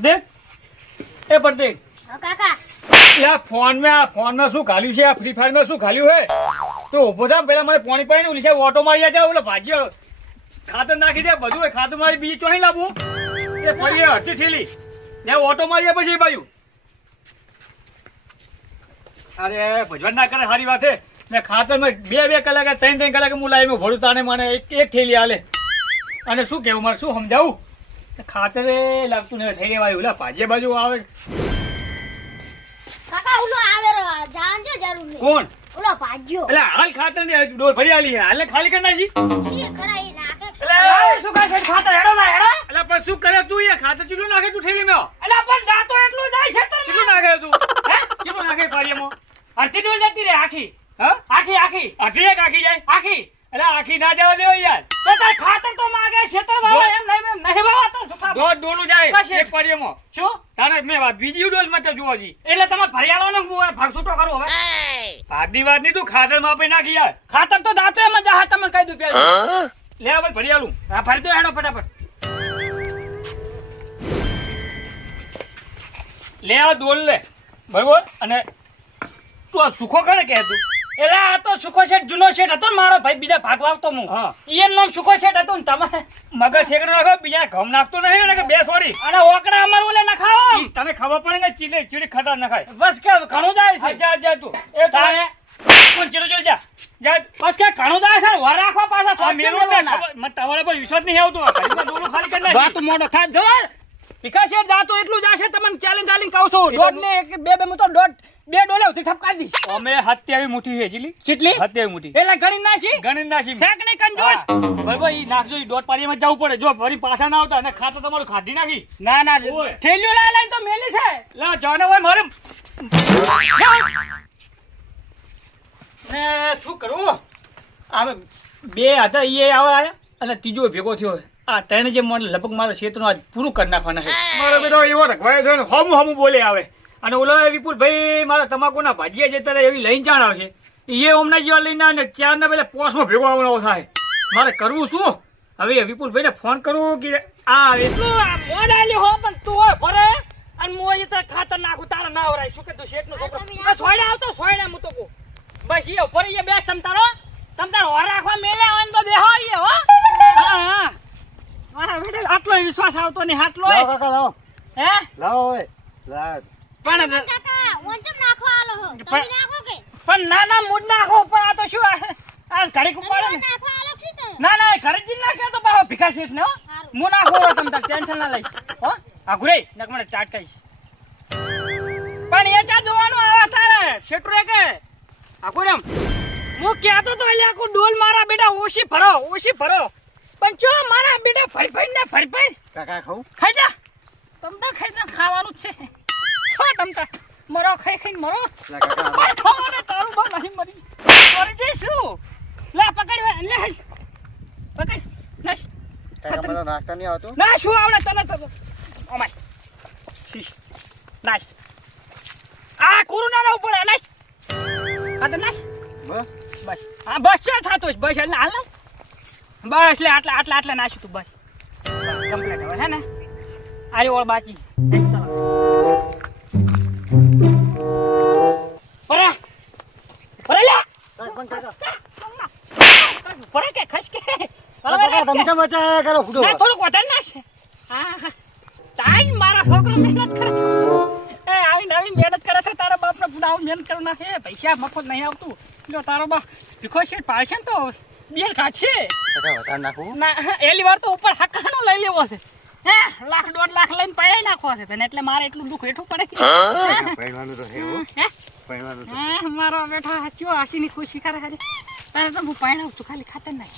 દેખ એ પરદેખ કાકા યાર ફોનમાં શું ઘાલ્યું છે? આ ફ્રી ફાયર માં શું ઘાલ્યું હે? તો ઉભો થા પેલા મને પાણી પાણી ઓલી છે ઓટો મારી જાય ઓલો ભાગ્ય ખાતર નાખી દે બધું હોય ખાતર મારી બીજી ચોહી લાવવું એ ફરી અડધી થેલી લે ઓટો મારી પછી એ બાજુ અરે ભજવન ના કરે સારી વાત છે મેં ખાતર માં બે કલાકે ત્રણ કલાકે હું લાવી ભરું તાને મને એક થેલી હાલે અને શું કેવું મારે શું સમજાવું ખાતરે લાગતું નહીં થઈ ગયા ઓલા ભાજે બાજુ આવે કાકા ઓલો આવે જાણજો જરૂર નહીં કોણ ઓલો ભાગ્યો એટલે હાલ ખાતર ની ડોલ ભરી આલી છે હાલે ખાલી કરી નાખી ઈ ખરા ઈ નાખે એટલે શું કરે છે ખાતર હેડો ના હેડો એટલે પણ શું કરે તું એ ખાતર ચીલું નાખે તું થેલી માં એટલે પણ જાતો એટલું જાય છે ચીલું નાખે તું હે ચીલું નાખે પારિયામાં અડધી ડોલ જતી રે આખી હા આખી એક આખી જાય આખી એટલે આખી ના જવા દેવો યાર તો તાર ખાતર તો માગે ખેતર વાળા એમ નહીં વાવા તો સુકા ડોલું જાય એક પારિયામાં શું તારે મેં બીજી ડોલ મત જોવાજી એટલે તમે ભરિયાળાનો ભાગ છૂટો કરો હવે આદની વાત નહીં તું ખાતર માં આપી નાખી યાર ખાતર તો દાંતો એમ જ તમને કહી દઉં પેલા લે હવે ભરિયાળું હા ભરી તો હેડો ફટાફટ લે આ ડોલ લે બરોબર અને તું આ સુખો કરે કે તું એટલે આ તો સુખો શેઠ જૂનો શેઠ હતો ને મારો ભાઈ બીજા ભાગ વાવતો હું એનું નામ સુખો શેઠ હતું ને તમે મગજ ઠેકડો નાખો બીજા ઘઉં નાખતો નહીં ને કે બે સોરી અને ઓકડા અમાર ઓલે નખાવો તને ખબર પડે ને ચીડી ખતર નખાય બસ કે ઘણું જાય છે જા તું એ તારે કોણ ચીડો જો જા બસ કે ઘણું જાય છે વર રાખવા પાછા તમારે પર વિશ્વાસ નહીં આવતો ડોલું ખાલી કરી નાખ તું મોટો થાય જો વિકાસ શેઠ જાતો એટલું જશે તમને ચાલીને કહું છું દોઢ ને બે હું તો દોઢ બે ડોલે ઉથી ઠપકારી દી અમે 27 મુઠ્ઠી વેચીલી કેટલી 27 મુઠ્ઠી એટલે ગણી નાસી છેક નહીં કંજોસ બરાબર ઈ નાખજો ઈ દોઢ પારીમાં જવું પડે જો ફરી પાછા ના આવતા અને ખાતો તમારું ખાધી નાખી ના ઠેલ્યો લાઈ તો મેલી છે લા જાને હોય મારે ને શું કરું આ બે હતા ઈ આયા અને ત્રીજો ભેગો થયો આ ત્રણ જે મને લપક મારો ક્ષેત્ર આજ પૂરું કરી નાખવાના છે મારો બેટો એવો રખવાયો છે ને હમું બોલે આવે અને ઓલો વિપુલ ભાઈ મારા તમાકુના ભાજીયા જે ત્યારે એવી લઈને જાણ આવશે એ હમણાં જેવા લઈને આવે ને ચારના પેલા પોસમાં ભેગો આવવાનો થાય મારે કરવું શું હવે વિપુલ ભાઈને ફોન કરવું કે આ એટલું મોડાલી હો પણ તું હોય ભરે અને હું અહીં ખાતર નાખું તારા ના વરાય શું કે તું શેઠનો છોકરો સોયડા આવતો સોયડા હું તો કહું બસ એ ફરી એ બેસ તમ તારો હોર રાખવા મેલે આવે ને તો બેહો એ હો હા મારા બેટે આટલો વિશ્વાસ આવતો નહીં આટલો હે લાવો પણ ના મૂડ નાખો પણ આ તો શું આ ઘડી કુપાડે ના ઘરે જ નાખે તો પાછો ભીખા શેઠ ને હું નાખો તમ તાર ટેન્શન ના લઈશ હો આ ઘુરે નક મને સ્ટાર્ટ કરીશ પણ એ ચા જોવાનું આવે તારે શેઠું કે આખુરમ હું કહેતો તો એટલે આખું ડોલ મારા બેટા ઓછી ભરો પણ જો મારા બેટા ફરી કાકા ખાઉં ખાઈ જા તમ તો ખાઈ જા ખાવાનું જ છે તમતા મરો ખાઈ મરો ખાવાને તારું બા નહીં મરી જઈશું લે પકડ લે પકડ નશ કાકા મને નાખતા નહીં આવતું ના શું આવડે તને તો ઓમાય નાશ આ કોરોના ના ઉપર નાશ આ તો નાશ બસ હા બસ ચાલ થાતો બસ એટલે હાલ બસ લે આટલા નાશું તું બસ કમ્પ્લીટ હવે હે ને આરી ઓળ બાકી પૈસા મફત નહીં આવતું જો તારો બા ભીખો શેઠ પાડશે ને તો બેલ કાઢશે એલી વાર તો ઉપર હકાનો લઈ લેવો છે લાખ 1.5 લાખ લઈને પડાઈ નાખવો છે એટલે મારે એટલું દુઃખ હેઠું પડે મારો બેઠા ચો હસીની ખુશી કરે ખાલી તારે તો હું પાણાવ છું ખાલી ખાતર નાખ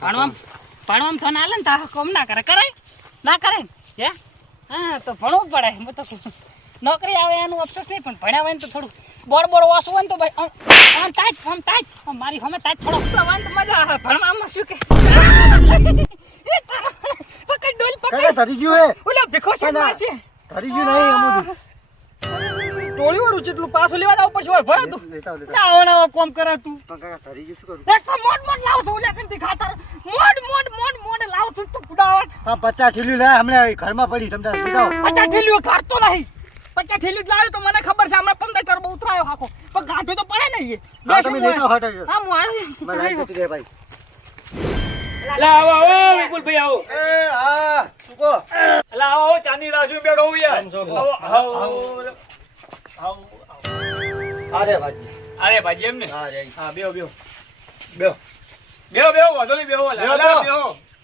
ભણવામાં તો ના લે ને તારા કોમ ના કરે ના કરે હે હા તો ભણવું પડે હું તો નોકરી આવે એનું અફસોસ નહીં પણ ભણ્યા હોય ને તો થોડું બોડ ઓછું હોય ને તો ભાઈ આમ તાજ મારી હમે તાજ થોડો હોય તો મજા આવે ભણવામાં શું કે પકડ ડોલ પકડ ધરી ગયું હે ઓલા ભીખો છે મારશે ધરી ગયું નહીં અમુદી ટોળી વાળું જેટલું પાછું લેવા જવું પડશે ભરે તું લેતા આવો, લેતા ના આવો કામ કરે તું પણ કાકા ધરી ગયું શું કરું એક તો મોડ લાવ છું લે કંતી ખાતર મોડ લાવ છું તું કુડાવટ આ 50 ઠેલી લે હમણાં ઘરમાં પડી તમને લીધા 50 ઠેલીઓ કાઢતો નહીં 50 ઠેલી જ લાવ્યો તો મને ખબર છે હમણાં 15 ટર્બો ઉતરાયો હાકો પણ ગાંઠો તો પડે ને એ હા તમે લેતો હટો હા હું મને લાઈટ જતી રહે ભાઈ લા આવો વિપુલ ભાઈ આવો એ હા સુકો લા આવો ચાંદી રાજુ બેડો હું યાર આવો અરે ભાજી અરે ભાઈ એમ ને હા રે હા બેહો વાંધો નહીં બેહો બેહો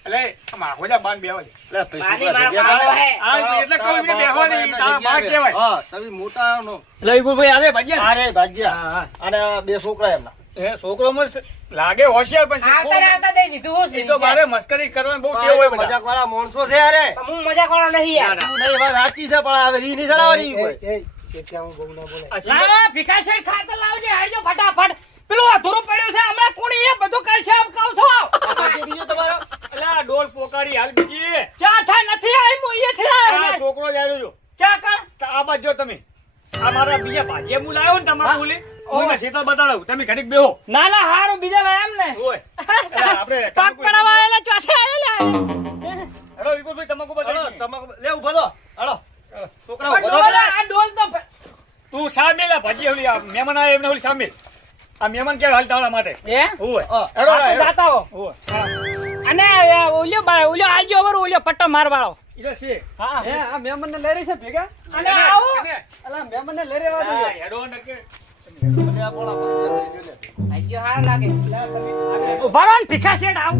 એટલે માખોજા બાન બેહો લે એટલે કહું ને બેહો નહીં તારા બા કહેવાય હા તમે મોટા નો એટલે વિપુલ ભાઈ અરે ભાઈ અરે ભાજીયા અને બે છોકરા એમના એ છોકરો મત લાગે હોશિયાર પણ આવતા દઈ દીધું એ તો મારે મસ્કરી કરવાની બહુ ટેવ હોય બધા મજાક વાળા માણસો છે અરે હું મજાક વાળો નહીં યાર તું નહીં વાત સાચી છે પણ હવે રી ની ચડાવવાની ના ભીખા શેઠ ખાતર લાવજે હાડજો ફટાફટ પેલો અધૂરો પડ્યો છે હમણાં કોણી એ બધું કરશે આમ કહું છો બીજો તમારો અલા ડોલ પોકારી હાલ બીજી ચા થાય નથી આવી હું એ થી આવ્યો છોકરો જાડ્યો છો ચા કર આ બાજુ જો તમે આ મારા બીજા ભાજે હું લાવ્યો ને તમારા બોલી ઓને શેતર બતાડું તમે ઘડીક બેહો ના ના હારું બીજા લાયા એમ ને ઓય આપણે પાક પડાવા આવેલા ચોથે આવેલા હેલો વિપુલભાઈ તમાકુ બતાડો તમાકુ લે ઉભો લો હાલો છોકરા ઉભો ડોલ આ ડોલ તો તું સામેલા ભાજી ઓલી આ મહેમાન આવે એમને ઓલી સામેલ આ મહેમાન કે હાલ તાળા માટે એ ઓય હેલો જાતા હો ઓય અને ઓલ્યો આલજો over ઓલ્યો પટ્ટો મારવાળો ઈરો છે હા હે આ મહેમાન ને લઈ રહી છે ભેગા અને આવો અલા મહેમાન ને લઈ રહેવા દો હેડો નકે અને આ બોલા ભાજી લે આજો હાર લાગે ઉભા રહો ને ભીખા શેઠ આવ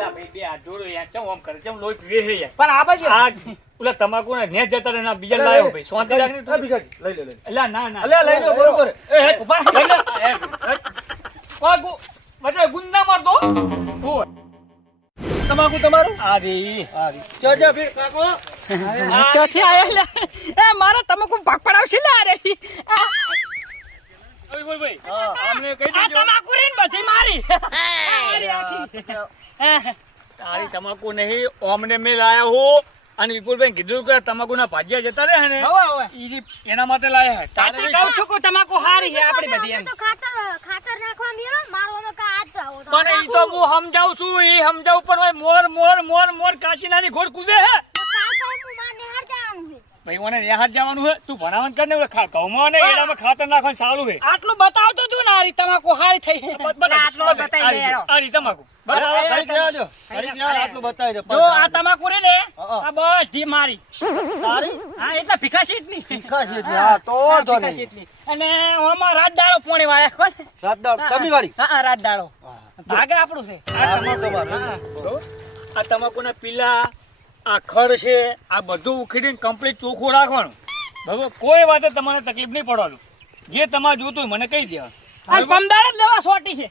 લા ભાઈ બે આ જોડો યાર ચમ ઓમ કરે ચમ લોહી પીવે છે યાર પણ આ બાજુ આ ઓલા તમાકુ ને ને જતા ને બીજા લાયો ભાઈ શાંતિ રાખને આ ભીખા લઈ લે એલા ના ના અલે લઈ લો બરોબર એ હે ઉભા લઈ લે ઓ ગુ મતલબ ગુંડા માર દો ઓય તમાકુ તમારું આરી જો જો ફિર કાકો ચોથી આયેલા એ મારા તમાકુ ભાગ પડાવશે લે અરે ઓય બોલ ભાઈ અમને કહી દેજો આ તમાકુ રીન બધી મારી અરે આખી તારી તમાકુ નહીં ઓમને મે લાયા હો અને વિપુલભાઈ કીધું કે તમાકુના ભાજિયા જતા રહે ને ઈ એના માટે લાયા હે તારે કહું છું કે તમાકુ હારી છે આપણી બધી એમ તો ખાતર નાખવા મેલો મારવામાં કા આજ તો આવો પણ ઈ તો હું સમજાવું છું ઈ સમજાવું પણ મોર કાચીનાની ઘોડ કૂદે હે કાકા હું માને હાર જાણું છે ભાઈ ઓને નેહાત જવાનું છે તું ભણાવન કર ને ઘઉંમાં ને એડામાં ખાતર નાખવાનું ચાલુ છે આટલું બતાવતો તું ને આરી તમાકુ હારી થઈ આટલો બતાવી દે હેડો. આરી તમાકુ આટલું બતાવી દે જો આ તમાકુ રે ને આ બધી મારી તારી હા એટલે ભીખા શેઠની ભીખા છે હા તો તો ભીખા શેઠની અને ઓમાં રાત દાડો પોણી વાળા કોણ રાતદાર તમે વાળી હા રાત દાડો ભાગર આપણું છે આ તમાકુના પીલા આ ખડ છે આ બધું ઉખેડીને કમ્પ્લીટ ચોખ્ખું રાખવાનું બરોબર કોઈ વાતે તમારે તકલીફ નહીં પડવાનું જે તમારે જોતું હોય મને કહી દેવાનું અને પમદાર જ દવા સોટી છે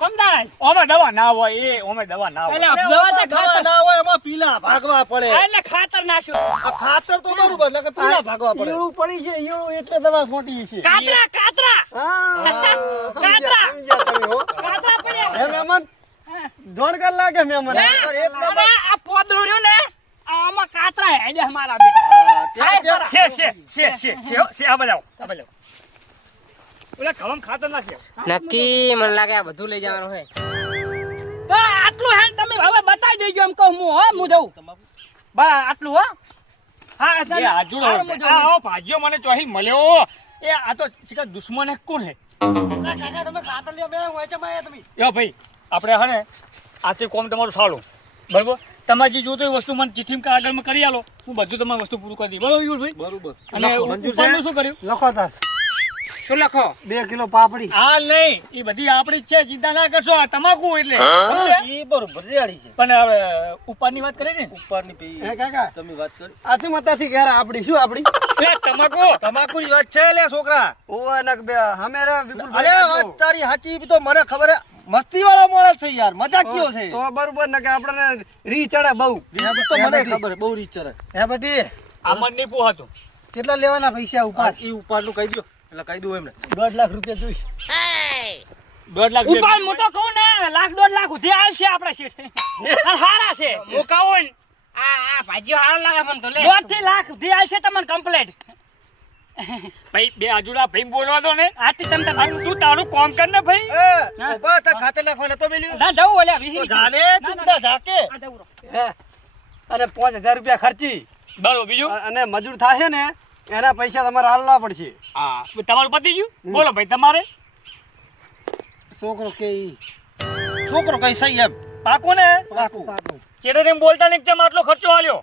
પમદાર ઓમે દવા ના હોય એ ઓમે દવા ના હોય એટલે દવા છે ખાતર ના હોય એમાં પીલા ભાગવા પડે એટલે ખાતર નાખ્યો આ ખાતર તો બરોબર નકર પીલા ભાગવા પડે ઈળું પડી છે ઈળું એટલે દવા છોટી છે કાતરા કાતરા કાતરા કાતરા પડ્યા હે મહેમાન જોડકર લાગે મહેમાન અને આ પોદરું રહ્યું ને આમાં કાતરા હે જે અમારા બેટા છે આ બજાવ ઓલા કલમ ખાતર નાખ્યો નક્કી મને લાગે આ બધું લઈ જવાનું છે આટલું હે તમે હવે બતાવી દેજો એમ કહું હું હું દઉં બા આટલું હો હા આ ભાજ્યો મને ચોહી મળ્યો એ આ તો શિકાર દુશ્મન કોણ હે કાકા તમે ખાતર લ્યો બે હોય છે માયા તમે યો ભાઈ આપણે હે ને આથી કોમ તમારું સારું બરોબર તમારે જે જોતો એ વસ્તુ મને ચિઠ્ઠી કાગળમાં કરી આલો હું બધું તમારી વસ્તુ પૂરું કરી દઈ બરોબર ભાઈ બરોબર અને ઉપરનું શું કર્યું લખો તાર શું લખો 2 કિલો પાપડી આ નહીં એ બધી આપણી જ છે ચિંતા ના કરશો આ તમાકુ એટલે ઈ બરોબર રેડી છે પણ હવે ઉપરની વાત કરી ને ઉપરની પી હે કાકા તમે વાત કરી આથી મતાથી ઘેર આપડી શું આપડી તમાકુની વાત છે લે છોકરા ઓવા નક બે હમેરે વિપુલ અરે વાત તારી સાચી તો મને ખબર હે મસ્તી વાળો મોળો છે યાર મજાક કયો છે તો બરોબર ને કે આપણને રી ચડે બહુ તો મને ખબર બહુ રી ચડે હે બટી આમન નહીં પોહાતું કેટલા લેવાના પૈસા ઉપર ઈ ઉપરનું કહી દો એટલે કહી દઉં એમને 2 લાખ રૂપિયા જોઈ 1.5 લાખ ઉપર મોટો કહું ને લાખ 1.5 લાખ ઉધી આવશે આપણે શેઠ હારા છે મુકાવો ને આ ભાજીઓ હારો લાગે મને તો લે 2 થી લાખ ઉધી આવશે તમને કમ્પ્લીટ ભાઈ બે આજુડા ભાઈ બોલવા દો ને આથી તમે તમારું તું તારું કામ કર ને ભાઈ એ ઉભા તા ખાતે નાખવાને તો મેલ્યું ના જાઉં ઓલે વિહી જાને તું બધા જાકે આ જાઉં રહો. હે અને 5000 રૂપિયા ખર્ચી બરોબર બીજું અને મજૂર થાશે ને એના પૈસા તમારે હાલવા પડશે હા તમારું પતી ગયું બોલો ભાઈ તમારે છોકરો કે છોકરો કઈ સહી એમ પાકું ને પાકું ચેડે એમ બોલતા નહીં કે તમે આટલો ખર્ચો આલ્યો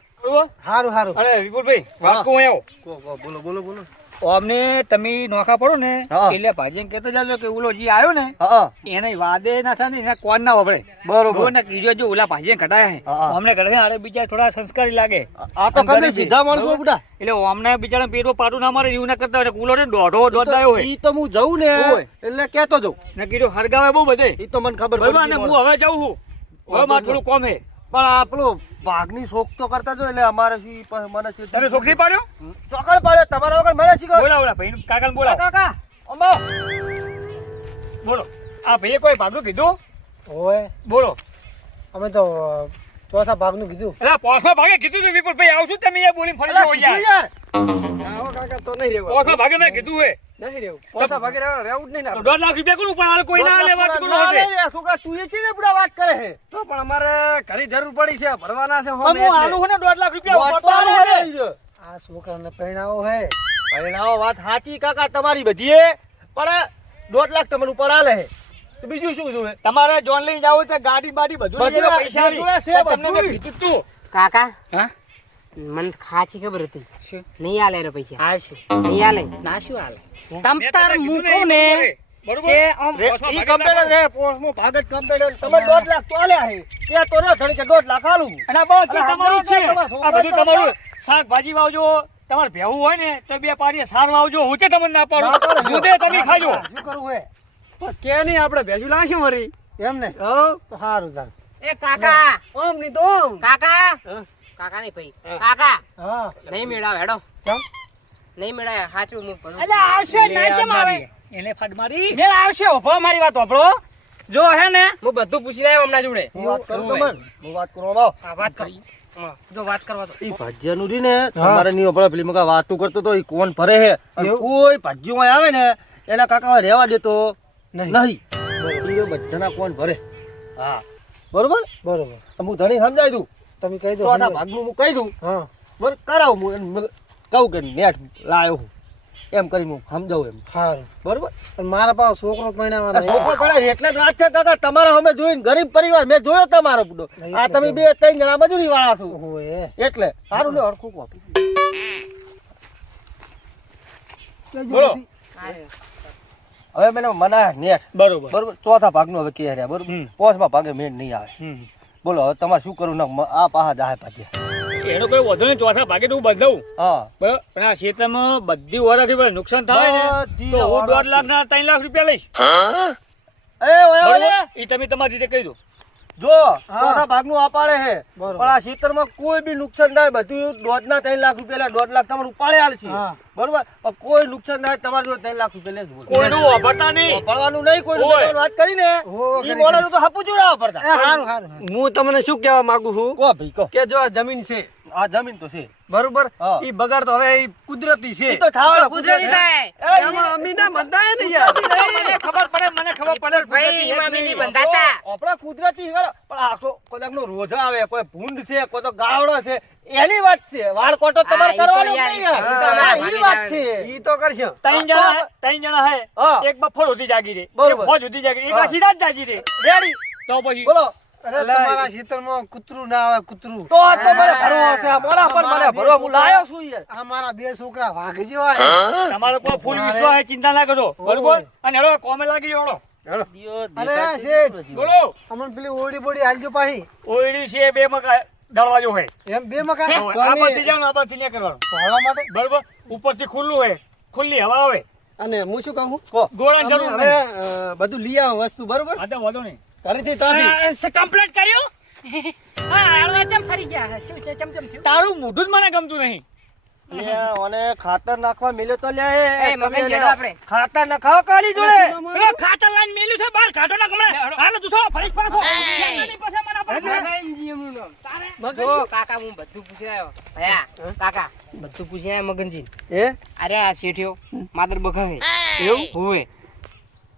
હારું હારું અરે વિપુલભાઈ વાત કહું આવ્યો બોલો બોલો બોલો અમને તમે નોખા પડો ને હા. એટલે ભાજી કહેતો જાજો કે ઓલો જે આવ્યો ને હા એને વાદે ના થાય ને એને કોણ ના વપડે બરોબર ને કીજો જો ઓલા ભાજી ઘટાયા હે હા. અમને ઘટાયા અરે બીજા થોડા સંસ્કારી લાગે આ તો કદી સીધા માણસો બુડા એટલે અમને બિચારા પેટમાં પાટું ના મારે એવું ના કરતા હોય કુલો ને દોઢ આવ્યો હોય ઈ તો હું જઉં ને ઓય. એટલે કેતો જઉં ને કીધું હરગાવે બહુ બધે ઈ તો મને ખબર બરોબર ને પડી હું હવે જાઉં છું હવે મારે થોડું કોમ હે પણ આપણો ભાગની શોખ તો કરતા જો એટલે અમારે શું ઈ પાસે મને શું તમે છોકરી પાડ્યો ચોકડ પાડ્યો તમારા વગર મને શીખો બોલા ઓલા ભાઈ કાકા બોલા કાકા અંબા બોલો આ ભાઈએ કોઈ ભાગનું કીધું ઓય બોલો અમે તો ચોથા ભાગનું કીધું એટલે પોસમાં ભાગે કીધું તું વિપુલ ભાઈ આવશું તમે અહીંયા બોલીને ફરી જાઓ યાર આવો કાકા તો નહીં રહેવું પોસમાં ભાગે મેં કીધું હે નહીં રહેવું ચોથા ભાગે રહેવું જ નહીં ને તો 2 લાખ રૂપિયા કરું પણ હાલ કોઈ ના લે વાત કરું હશે છોકરા તું એ ચીને બુડા વાત કરે છે તો પણ અમારે ઘરે જરૂર પડી છે ભરવાના છે પણ હું આનું હું ને 2 લાખ રૂપિયા ઉપર તો આલે હે. આ છોકરાને પહેણાવો હે પહેણાવો વાત સાચી કાકા તમારી બધી પણ 2 લાખ તમને ઉપર આલે હે તો બીજું શું જોવે તમારે જોન લઈને જાવ તો ગાડી બાડી બધું લઈ જાઓ, પૈસા નહીં. છે, તમને મેં બધુંય. કીધું તું કાકા હા મને ખાચી ખબર હતી શું? નહીં આલે રે પૈસા આ છે નહીં આલે ના શું હાલે તમ મેં તાર તમને કીધું મૂકો ને ને એ બરોબર. કે આમ પોસમાં ઈ ભાગે કમ્પ્લેટ ના રે પોસ્ટમાં ભાગ જ કમ્પ્લેટ તમે 2 લાખ તો આલ્યા હે ત્યાં તો ન ધણી કે 2 લાખ આલું અને આ બધું અરે તમારું જ છે તમારા છોકરા આ બધું તો તમારું શાકભાજી વાવજો તમારે ભેવું હોય ને તો 2 પારીએ સાર વાવજો હું છે તમને ના ના પાડું પાડે. દૂધે તમે ખાજો શું કરવું હે બસ કે નહીં આપણે ભેજું લાવશું વરી એમ ને હો તો સારું ચાલ એ કાકા ઓમ નહીં તો ઓમ કાકા હા. કાકા નહીં ભાઈ કાકા હા નહીં મેળાવે હેડો કેમ? નહીં મેળાવે સાચું હું બધું એટલે આવશે ના કેમ આવે એને ફાડ મારી મેં આવશે ઓભળો મારી વાત ઓભળો જો હે ને હું બધું પૂછી રહ્યો હમણાં જોડે હું વાત કરું તમને હું વાત કરું આવો હા વાત કર હા, જો વાત કરવા તો ઈ ભાજ્યાનું રી ને તમારે ની ઓપડા ફિલ્મ કા વાતું કરતો તો ઈ કોણ ભરે હે અને કોઈ ભાજ્યો અહીં આવે ને એના કાકા રહેવા દેતો નહીં ઈ બધાના કોણ ભરે હા બરોબર બરોબર હું ધણી સમજાઈ દઉં તમે કહી દો ચોથા ભાગનું હું કહી દઉં હા બરોબર કરાવું હું એને કહું કે નેટ લાયો હું એમ કરી હું સમજાવું એમ સારું બરોબર મારા પાસે છોકરો પરણાવવાનો છોકરો પરણાવે એટલે જ વાત છે કાકા તમારા અમે જોઈને ગરીબ પરિવાર મેં જોયો તમારો બુડો આ તમે 2-3 જણા મજૂરી વાળા છો એટલે સારું ને હરખું કોપી બોલો હવે મને મના નેટ બરોબર બરોબર ચોથા ભાગનું હવે કે રહ્યા બરોબર હમ. પાંચમા ભાગે મેળ નહીં આવે બોલો હવે તમારે શું કરવું ના આ પાહા જાહે ભાગ્યા એનો કોઈ વધુ નહીં ચોથા ભાગે તો હું બદલાવું હા બરાબર પણ આ ક્ષેત્રમાં બધી વરાથી નુકસાન થાય ને બધી તો હું વરાથી. 2 લાખ ના 3 લાખ રૂપિયા લઈશ એ ઓય ઓય એ તમે તમારી રીતે કહી દો જો ચોથા ભાગનું આપાડે હે પણ આ ખેતરમાં કોઈ બી નુકસાન થાય બધું 2.5 લાખ રૂપિયા 2 લાખ તમારે ઉપાડે હાલ છે બરોબર પણ કોઈ નુકસાન થાય તમારે જો 3 લાખ રૂપિયા લેજો કોઈનું વાપરતા નહીં પડવાનું નહીં કોઈ ઓય. વાત કરીને ઈ મોડાનું તો હપુ જોડા વાપરતા હું તમને શું કહેવા માંગુ છું કો ભાઈ કો કે જો આ જમીન છે આ જમીન તો છે બરોબર હા. ઈ બગાડ તો હવે ઈ કુદરતી છે ઈ તો થાવ કુદરતી થાય એમાં અમી ના બંધાય ને યાર મને ખબર પડે ભાઈ એમાં બી નહીં બંધાતા આપણા કુદરતી છે પણ આ તો કોઈક નો રોજા આવે કોઈ ભૂંડ છે કોઈ તો ગાવડો છે એની વાત છે વાળ કોટો તમારે હા, ઈ તો કરવાનો યાર, નહીં યાર. ઈ તો અમારા હા, ઈ ભાગે વાત જ આવે. છે ઈ તો કરશે 3 જણા હે હા. એક બફોર સુધી જાગી રે બરોબર. એક ફોજ સુધી જાગી રે એક હા. આ સીધા જ જાગી રે રેડી તો પછી બોલો અરે તમારા ખેતરમાં કૂતરું ના આવે કૂતરું તો આ તો મને ભરવો છે આ મોડા પર મને ભરવો હું લાયો છું યાર આ મારા 2 છોકરા વાઘ જેવા છે. તમારો કોઈ ફૂલ વિશ્વાસ હે ચિંતા ના કરો બરોબર અને હેડો કોમે લાગી જાવ અરે શેઠ બોલો અમને પેલી ઓડી બોડી હાલજો પાહી ઓયડી છે 2 મકા દળવાજો હે એમ 2 મકાન આ બાજુથી જાવ ને આ બાજુથી નહીં કરવાનું ભાડવા માટે બરોબર ઉપરથી ખુલ્લું હે ખુલ્લી હવા આવે અને હું શું કહું કો ગોળાની જરૂર હવે નહીં બધું લઈ આવો વસ્તુ બરોબર આ તો વાંધો નહીં ઘરેથી તાથી કમ્પ્લીટ કર્યું હા આળવા ચમ ફરી ગયા હે શું છે ચમ થયું તારું મોઢું જ મને ગમતું નહીં અને ખાતર નાખવા મિલ્યો તો લે એ મગન જેડો આપણે. ખાતર નખાવો કાલી જોડે પેલો ખાતર લાઈન મેલ્યું છે બહાર ખાટો ના કમળે હાલો તું ફરી પાછો લેતાની પાસે મને આપણે જો કાકા હું બધું પૂછી આવ્યો ભયા કાકા બધું પૂછી આવ્યો મગનજી એ અરે આ શેઠિયો માત્ર બખાવે એવું હોવે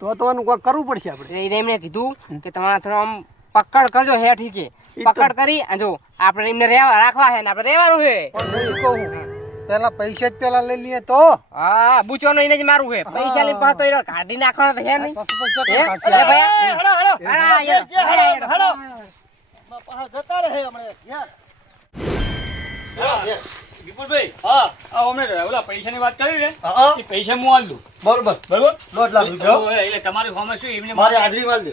તો તમારું કોઈ કરવું પડશે આપણે એટલે એમને કીધું કે તમારા થોડો આમ પકડ કરજો હે ઠીકે પકડ કરી અને જો આપણે એમને રહેવા રાખવા છે ને આપણે રહેવાનું છે પણ હું શું કહું પેલા પૈસા જ પેલા લઈ લઈએ તો હા બુચવાનો એને જ મારું છે પૈસા લઈને પાછો એનો કાઢી નાખવાનો તો હે નહીં પછી હે? કાઢશે. અરે ભયા હેડો હેડો હા, હેડો, હેડો, હેડો. જતા રહે હમણાં વિપુલભાઈ હા આ અમે ઓલા પૈસાની વાત કરી ને હા એ પૈસા હું આલ દઉં બરોબર બરોબર 1.5 લાખ રૂપિયા તો એટલે તમારી હોમે શું એમને મારે હાજરી માલ દે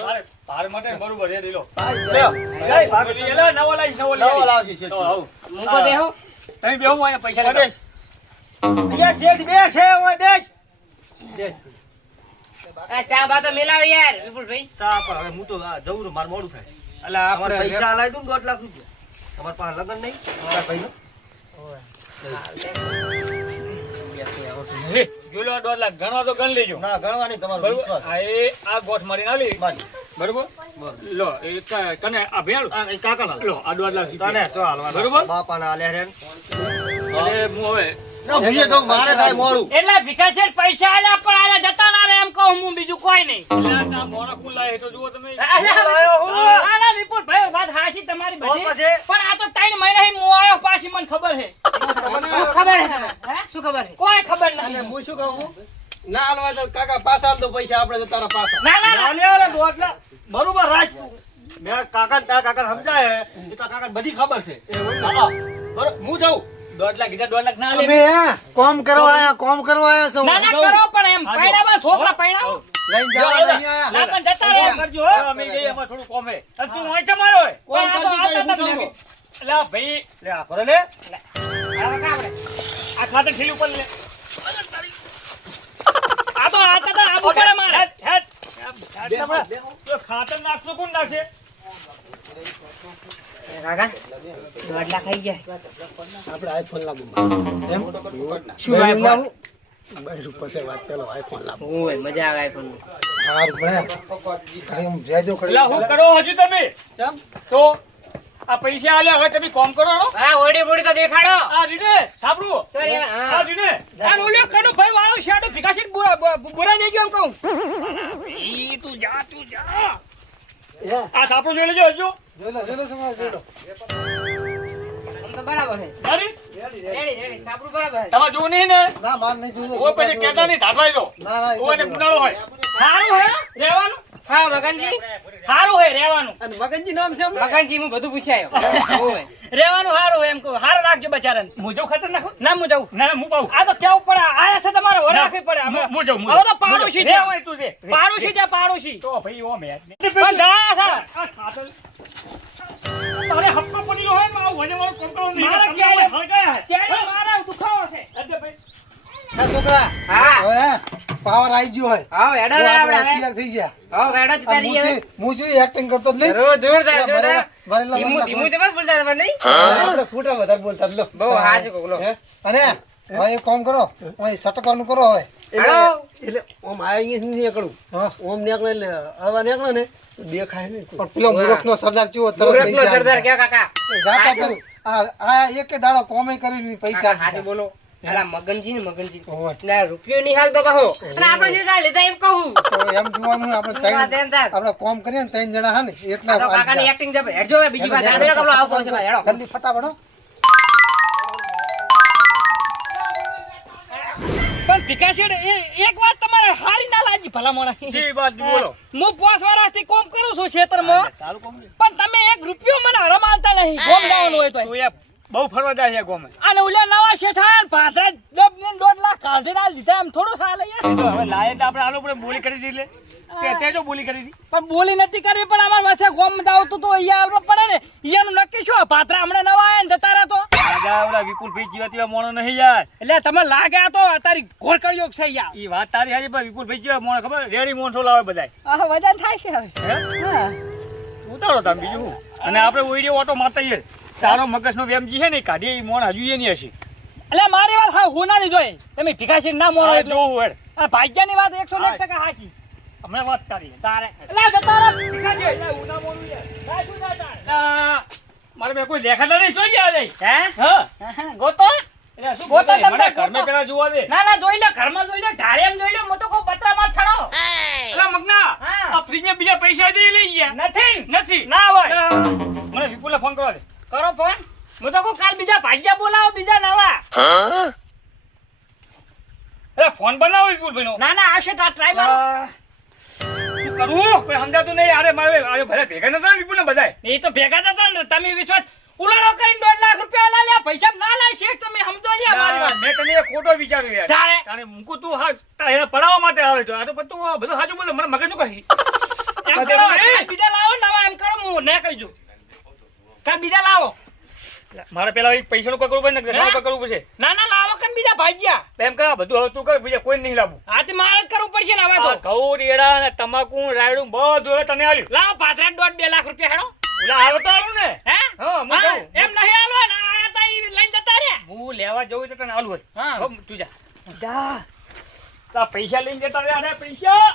મારે ભાર માટે બરોબર એ દીલો લ્યો. લઈ, ભાગ. એલા નવો લાવી નવો નવો લાવી લાવજે, શેઠ. તો આવું મૂકો દેહો. તમે બેહો હું અહીંયા પૈસા બેસ. લેતા બે શેઠ બે છે ઓય બેસ બેસ. આ ચા બા તો મિલાવ યાર વિપુલભાઈ ચા પણ હવે હું તો આ જવું છું, મારે મોડું થાય એટલે તમારે આપણે પૈસા લાવી દઉં ને 1.5 લાખ રૂપિયા તમારે પાસે લગન નહીં તારા ભાઈનો? હે, જોલો 1.5 લાખ ગણવા તો ગણ લેજો ના ગણવા નહીં તમારો બરોબર વિશ્વાસ. આ એ આ ગોઠ મારીને આલી બાજી. બરોબર લો એ કને આ ભેળું આ એ કાકાના લો. લો આ 1.5 લાખ તને રૂપિયા. તો હાલવાના. બરોબર. બાપાના હાલે રે. એટલે હું હવે ના, બીજે તો મારે થાય મોડું. એટલે વિકાસેર પૈસા આલ્યા પણ આલ્યા જતા ના રે એમ કહું હું બીજું કોઈ નહીં એટલે આ મોણા કુલ લાય તો જુઓ તમે લાયો હું. ના વિપુલ ભાઈ વાત હાચી તમારી બધી તો પછી? પણ આ તો 3 મહિના થી હું આવ્યો પાછી મને ખબર છે શું ખબર છે તને હે? શું ખબર છે કોઈ ખબર અને નથી હું શું કહું ના હાલવા તો કાકા પાછા હાલ દો પૈસા આપણે તો તારા પાછા ના ના ના ના લે લે દોઢ લાખ. બરોબર રાજ મેં કાકા તારા કાકા સમજાય એ તો કાકા બધી ખબર છે હા, બરોબર હું જાઉં 1.5 લાખ કીધા 1.5 લાખ ના લે અમે હે કોમ કરવા આયા સૌ ના ના કરો પણ એમ પૈણામાં છોકરા પૈણાવો લઈને જવા નહીં આયા ના પણ જતા રહો કરજો, હો. અમે જઈએ એમાં થોડું કોમે અને તું હોય તમારો હોય પણ આ તો આતા તમને લા ભાઈ લે આ કરો લે આ કાકા આપણે આ ખાતર ઠીલી ઉપર લે આ તો આતા તા આબુ પડે મારે હેટ તો ખાતર નાખશો કોણ નાખશે કાકા 1.5 લાખ આવી જાય આપણે આઈફોન લાવું શું ભાઈ લાવું બસ પછી વાત પેલો આઈફોન લાવું ઓય મજા આવે આઈફોન હારું ભણે ઘરે હું જેજો કરી લા હું કરો હજુ તમે તો આ પૈસા આલ્યા હવે તમે કોમ કરો હો હા ઓડી બોડી તો દેખાડો આ રીને સાબરું તો રે, હા. આ રીને આ ઓલ્યો કનો ભાઈ વાળો શેડો ફિકાશી બુરા નહીં ગયો એમ કહું ઈ તું જા આ સાપરો જોઈ લેજો હજુ જોઈ લો સમા જોઈ લો આમ તો બરાબર છે રેડી રેડી સાપરું બરાબર છે તમારે જોવું નહીં ને ના માર નહીં જોજો ઓ પછી કેતા નહીં ધારવાઈ લો ના ના ઓ ને ગુનાળો હોય સારું હે રહેવાનું હા મગનજી સારું હે રહેવાનું અને મગનજી નામ છે આપણું? મગનજી હું બધું પૂછાયો ઓય રહેવાનું સારું એમ કહું સારું રાખજો બચારાને હું જાઉં ખતર નાખું ના હું જાઉં ના હું પાઉં આ તો કેવું પડે આયા છે તમારે વર રાખવી પડે હું જાઉં હવે તો પાડોશી છે હોય તું છે પાડોશી છે પાડોશી તો ભાઈ ઓ મેં પણ જા સા તારે હપ્પા પડીલો હોય ને વને વાળો કોકળો નહીં મારા ક્યારે હળગાયા ક્યારે મારા દુખાવો છે એટલે ભાઈ હા છોકરા હા હવે પાવર આવી ગયો હોય હા હેડો જો આપણે આપણે હવે તૈયાર થઈ ગયા હા હેડો આ તારી હવે હું શું એક્ટિંગ કરતો જ નહીં જોરદાર જોરદાર ભરેલા ધીમું ધીમું તો બસ બોલતા હતા પણ નહીં આપણે ખોટા વધારે બોલતા જ લો. બહુ હાજુ કોકલો હે? અને હવે એક કામ કરો હવે સટકવાનું કરો હવે હેડો એટલે ઓમ આ અહીંયા નહીં નીકળું હા ઓમ નીકળે એટલે હળવા નીકળે ને તો દેખાય નહીં કોઈ. પણ પેલો મૂર્ખનો સરદાર ચેવો તરત મુરતનો પૈસા સરદાર કેવા કાકા જાતા હાચું. કરું. આ એકે દાડો કોમે કરીને પૈસા કાકા હાજુ બોલો અલા મગનજી ને મગનજી ઓય. ના રૂપિયો નહીં હાલ તો કહો અને આપણે જે કાંઈ લીધા એમ કહું તો એમ જોવાનું આપણે વાત ત્રણ એમ તાર. આપણે કોમ કરીએ ને 3 જણા હા ને એટલે આ તો કાકાની એક્ટિંગ જબર હેડજો હવે બીજી વાત આદરે કપડો આવતો છે ભાઈ હેડો જલ્દી ફટાફટ હો. પણ ભીખાશેડ એક વાત તમારે હારી ના લાગી ભલા મોણા જી વાત બોલો હું 5 વર્ષથી કોમ કરું છું ખેતરમાં પણ તમે 1 રૂપિયો મને હરામ આલતા નહીં ગોમ જવાનું હોય તો બહુ ફરવા જાય છે ગોમે અને ઓલા નવા શેઠા ભાદરા દબ ને 1.5 લાખ કાઢીને લીધા એમ થોડું ચાલે યાર હવે લાયે તો આપણે આલો પડે બોલી કરી દીધી તે જો બોલી કરી દી પણ બોલી નથી કરવી પણ અમાર પાસે ગોમ જાવતું તો અહીંયા આવવા પડે ને ઈયાનું નક્કી શું ભાદરા હમણે નવા આયા ને જતા રહ્યા તો રાજા ઓલા વિપુલ ભાઈ જીવા તેવા મોણો નહીં યાર એટલે તમે લાગ્યા તો તારી ઘોર કર્યો છે યાર ઈ વાત તારી હાજી પણ વિપુલ ભાઈ જેવા મોણો ખબર રેડી મોણસો લાવે બધાય આહ વજન થાય છે હવે હે ઉતારો તમે બીજું શું? અને આપણે ઓઈડિયો ઓટો મારતા છીએ તારો મગજનો વેમજી છે ને કાઢી મોણ હજુ એની હશે એટલે મારી વાત હા હું ના લીધો એ. તમે ભીખાશી ના મોણો એટલે આ ભાઈજાની વાત 101% હાચી. હમણાં વાત કરી તારે એટલે જતા રહે ભીખાશી એટલે હું ના મોણું યાર. કાંઈ શું ના થાય? મારે મેં કોઈ દેખાતા નહીં જોઈ ગયા નહીં હે ગોતો એટલે શું ગોતો મને ઘરમાં પેલા જોવા દે. ના જોઈ લે ઘરમાં જોઈ લે ઢાળેમ જોઈ લે. મો તો કો પતરામાં છડો. એટલે મગના આ ફ્રીજમાં બીજા પૈસા દે લઈ ગયા નથી ના હોય. મને વિપુલને ફોન કરવા દે. કરો ફોન. હું તો કહું કાલ બીજા ભાઈજા બોલાવો બીજા નવા. એ ફોન બનાવો વિપુલભાઈનો. ના આવશે ટ્રાય મારો. શું કરવું કોઈ સમજાતું નહીં. અરે મારે અરે ભલે ભેગા નતા વિપુલને બધાય. એ તો ભેગા નતા ને તમે વિશ્વાસ ઉલાડો કરીને 2 લાખ રૂપિયા લા લ્યા પૈસા ના લાય શેઠ તમે સમજો યાર મારી વાત. મેં તને ખોટો વિચાર્યો યાર. તારે મૂકું તું હા તારે પડાવવા માટે આવે છે. આ તો તું બધું સાચું બોલે મને મગજ નું કહી. એમ કરો બીજા લાવો નવા એમ કરો હું ના કહીજો. કા બીજા લાવો. મારે પેલા પૈસા નું કરવું પડે ને કરવું પડશે. ના લાવો કે બીજા ભાગ્યા એમ કરા બધું હવે તું કર બીજા કોઈ નહીં લાવું. હા તે મારે જ કરવું પડશે ને હવે તો. ઘઉં રેડા ને તમાકુ રાયડું બધું હવે તને આવ્યું. લાવો પાથરા 2 લાખ રૂપિયા હેડો. ઓલા આવે તો આલું ને હે એમ નહીં આલવા ને આયા તા ઈ લઈને જતા રે. હું લેવા જવું તો તને આલું. હા તું જા પૈસા લઈને જતા રે. પૈસા